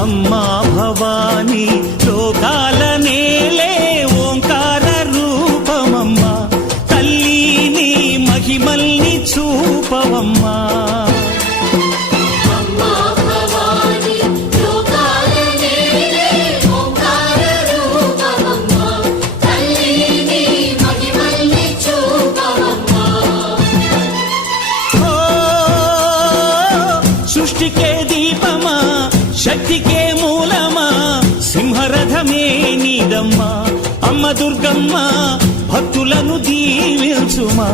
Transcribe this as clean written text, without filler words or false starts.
అమ్మా భవానీ లోకాల నేలే ఓంకార రూపమమ్మా, తల్లి నీ మహిమల్ని చూపవమ్మా. సృష్టికే దీపమా, శక్తికే మూలమా, సింహరథమే నీదమ్మా. అమ్మ దుర్గమ్మ భక్తులను దీవించుమా.